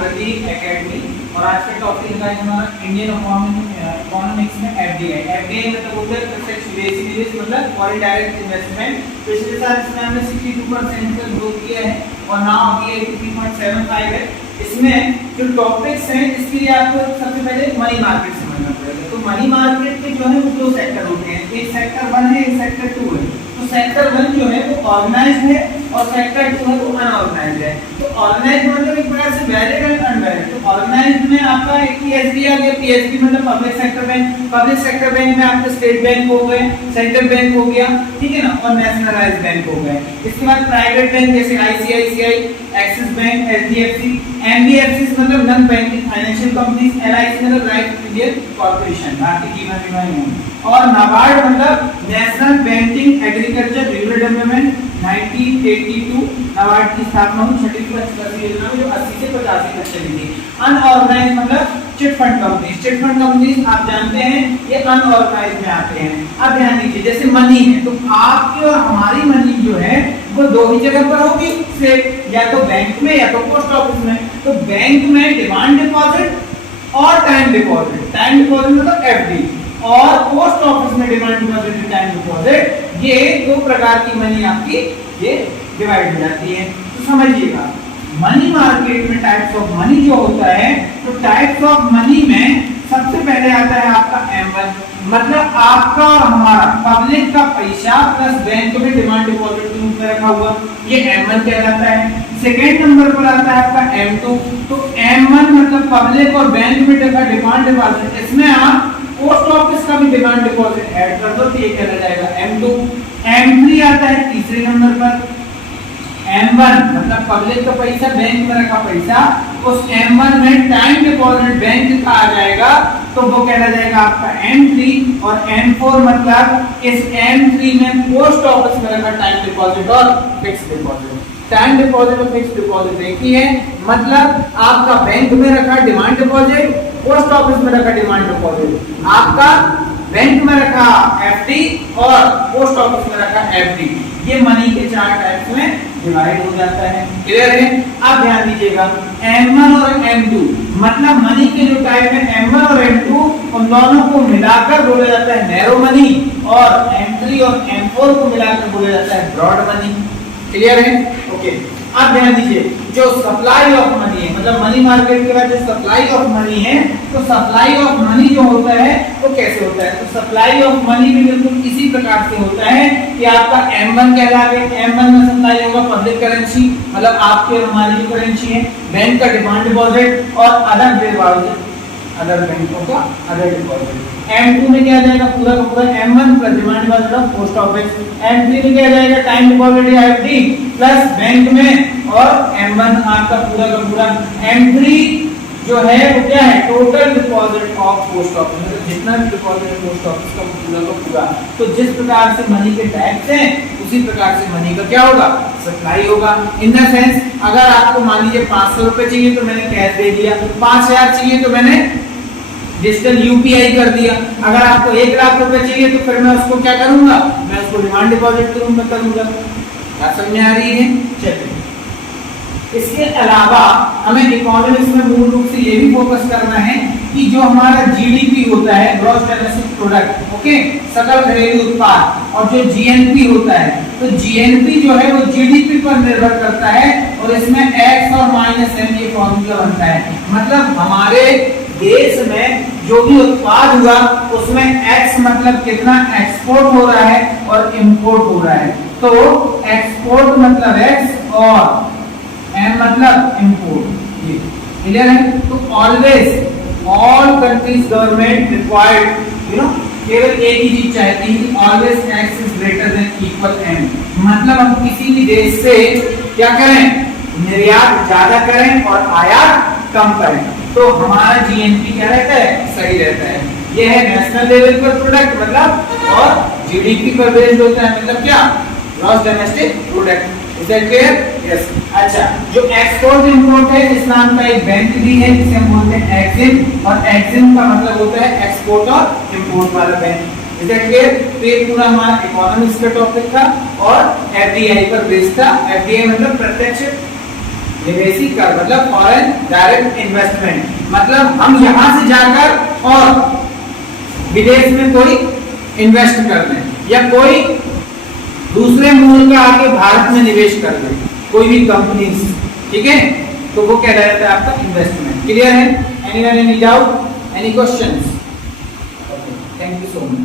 Academy और आज का टॉपिक है हमारा इंडियन इकोनॉमिक्स में एफडीआई। एफडीआई मतलब होता है प्रत्यक्ष विदेशी निवेश मतलब फॉरेन डायरेक्ट इन्वेस्टमेंट। पिछले साल इसमें हमने 62% का ग्रोथ किया है और नाउ अभी 83.75 है। इसमें जो टॉपिक्स हैं इसके लिए आपको सबसे पहले मनी मार्केट समझना पड़ेगा। तो मनी मार्केट के जो है वो दो सेक्टर होते हैं, एक सेक्टर 1 है, एक सेक्टर 2 है। तो सेक्टर 1 जो है वो ऑर्गेनाइज्ड है और सेक्टर 2 है वो अनऑर्गेनाइज्ड है। तो ऑर्गेनाइज्ड मतलब एक प्रकार से वैलिड एंड अनवैलिड। तो ऑर्गेनाइज्ड में आपका एक पीएसबी आ गया, पीएसबी मतलब public sector bank. Public sector bank में आपके स्टेट बैंक हो गए, सेंट्रल बैंक हो गया, ठीक है ना, और नेशनलाइज्ड बैंक हो गए। इसके बाद प्राइवेट बैंक जैसे ICICI, Axis bank, HDFC, NBFC मतलब non banking financial companies, LIC मतलब लाइफ इंडियन कॉर्पोरेशन, भारतीय जीवन बीमा निगम, और नाबार्ड मतलब national banking agriculture rural development 1982 NABARD की स्थापना हुई, छठी पंचवर्षीय योजना में जो 80 से 85 तक चली थी। अनऑर्गेनाइज्ड मतलब chit fund companies. Chit fund companies आप जानते हैं ये अनऑर्गेनाइज्ड में आते हैं। अब ध्यान दीजिए जैसे मनी है तो आपकी और हमारी मनी जो है वो दो ही जगह पर होगी, से या तो बैंक में या तो पोस्ट ऑफिस में। तो बैंक में डिमांड डिपॉजिट और टाइम डिपॉजिट, टाइम डिपॉजिट मतलब एफडी, और पोस्ट ऑफिस में डिमांड डिपॉजिट टाइम डिपॉजिट, ये दो प्रकार की मनी आपकी ये डिवाइड हो जाती है। तो समझिएगा मनी मार्केट में टाइप्स ऑफ मनी जो होता है, तो टाइप्स ऑफ मनी में सबसे पहले आता है आपका M1 मतलब आपका और हमारा पब्लिक का पैसा प्लस बैंक में डिमांड डिपॉजिट के रूप में रखा हुआ, ये M1 कहलाता है। सेकेंड नंबर पर आता है आपका M2। तो M1 मतलब पब्लिक और बैंक में रखा डिमांड डिपॉजिट, इसमें आप पोस्ट ऑफिस का भी डिमांड डिपॉजिट ऐड कर दो तो ये कहला जाएगा M2। M3 आता है तीसरे नंबर पर। M1 मतलब पब्लिक का पैसा, बैंक में रखा पैसा, उस M1 में टाइम डिपॉजिट बैंक का आ जाएगा तो वो कहला जाएगा आपका M3। और M4 मतलब इस M3 में पोस्ट ऑफिस में रखा टाइम डिपॉजिट और फिक्स डिपॉजिट। टाइम डिपॉजिट और फिक्स डिपॉजिट एक ही है, मतलब आपका बैंक में रखा डिमांड डिपॉजिट, पोस्ट ऑफिस में रखा डिमांड डिपॉजिट, आपका बैंक में रखा एफडी और पोस्ट ऑफिस में रखा एफडी, ये मनी के चार टाइप्स में डिवाइड हो जाता है। क्लियर है? अब ध्यान दीजिएगा M1 और M2 मतलब मनी के जो टाइप है M1 और M2 उन दोनों को मिलाकर बोला जाता है नैरो मनी, और M3 और M4 को मिलाकर बोला जाता है ब्रॉड मनी। क्लियर है? ओके। अब ध्यान दीजिए जो सप्लाई ऑफ मनी है मतलब मनी मार्केट के बाद जो सप्लाई ऑफ मनी है, तो सप्लाई ऑफ मनी जो होता है वो कैसे होता है? तो सप्लाई ऑफ मनी भी बिल्कुल इसी प्रकार से होता है कि आपका M1 कहलावे, M1 में सप्लाई होगा पब्लिक करेंसी मतलब आपकी और हमारी जो करेंसी है, बैंक का डिमांड डिपॉजिट और अदर डिपॉजिट, अदर बैंकों का अदर डिपॉजिट। M2 में क्या जाएगा पूरा का पूरा M1 plus demand deposit of post office. M3 में क्या जाएगा टाइम डिपॉजिट या एफडी प्लस बैंक में, और M1 आपका पूरा का पूरा M3 जो है वो क्या है total deposit of post office, मतलब जितना भी डिपॉजिट है पोस्ट ऑफिस का पूरा का पूरा। तो जिस प्रकार से मनी के टाइप्स हैं उसी प्रकार से मनी का क्या होगा सप्लाई होगा। इन द सेंस अगर आपको मान लीजिए 500 रुपए चाहिए तो मैंने कैश दे दिया, 5000 चाहिए तो मैंने डिजिटल यूपीआई कर दिया, अगर आपको 1 लाख रुपए चाहिए तो फिर मैं उसको क्या करूंगा, मैं उसको डिमांड डिपॉजिट के रूप में करूंगा। क्या समझ में आ रही है? चलिए इसके अलावा हमें इकोनॉमिक्स में मूल रूप से ये भी फोकस करना है कि जो हमारा जीडीपी होता है ग्रॉस डोमेस्टिक प्रोडक्ट, ओके, सकल घरेलू उत्पाद, और जो जीएनपी होता है, तो जीएनपी जो है वो जीडीपी पर निर्भर करता है और इसमें एक्स और माइनस एम ये फॉर्मूला बनता है। मतलब हमारे देश में जो भी उत्पाद हुआ उसमें x मतलब कितना एक्सपोर्ट हो रहा है और इंपोर्ट हो रहा है, तो एक्सपोर्ट मतलब x और M मतलब इंपोर्ट। ये क्लियर है? तो always all countries government required केवल एक ही चीज चाहती है, always x is greater than equal m, मतलब हम किसी भी देश से क्या करें निर्यात ज्यादा करें और आयात कम करें तो हमारा जीएनपी क्या रहता है सही रहता है। ये है नेशनल लेवल पर प्रोडक्ट मतलब, और जीडीपी पर बेस्ड होता है मतलब क्या gross domestic product. Is that clear? Yes. अच्छा जो एक्सपोर्ट इंपोर्ट है इस नाम का एक बैंक भी है जिसे हम बोलते हैं एक्सिम, और एक्सिम का मतलब होता है एक्सपोर्ट और इंपोर्ट वाला बैंक। Is that clear? तो ये पूरा हमारा इकोनॉमिक्स का टॉपिक था और एफडीआई पर बेस्ड था। एफडीआई मतलब प्रत्यक्ष निवेशी कर मतलब फॉरेन डायरेक्ट इन्वेस्टमेंट, मतलब हम यहाँ से जाकर और विदेश में कोई इन्वेस्ट कर दें या कोई दूसरे मुल्क का आके भारत में निवेश कर दें, कोई भी कंपनी, ठीक है, तो वो क्या रहता है आपका इन्वेस्टमेंट। क्लियर है? Anyone any doubt, any questions? Thank you so much.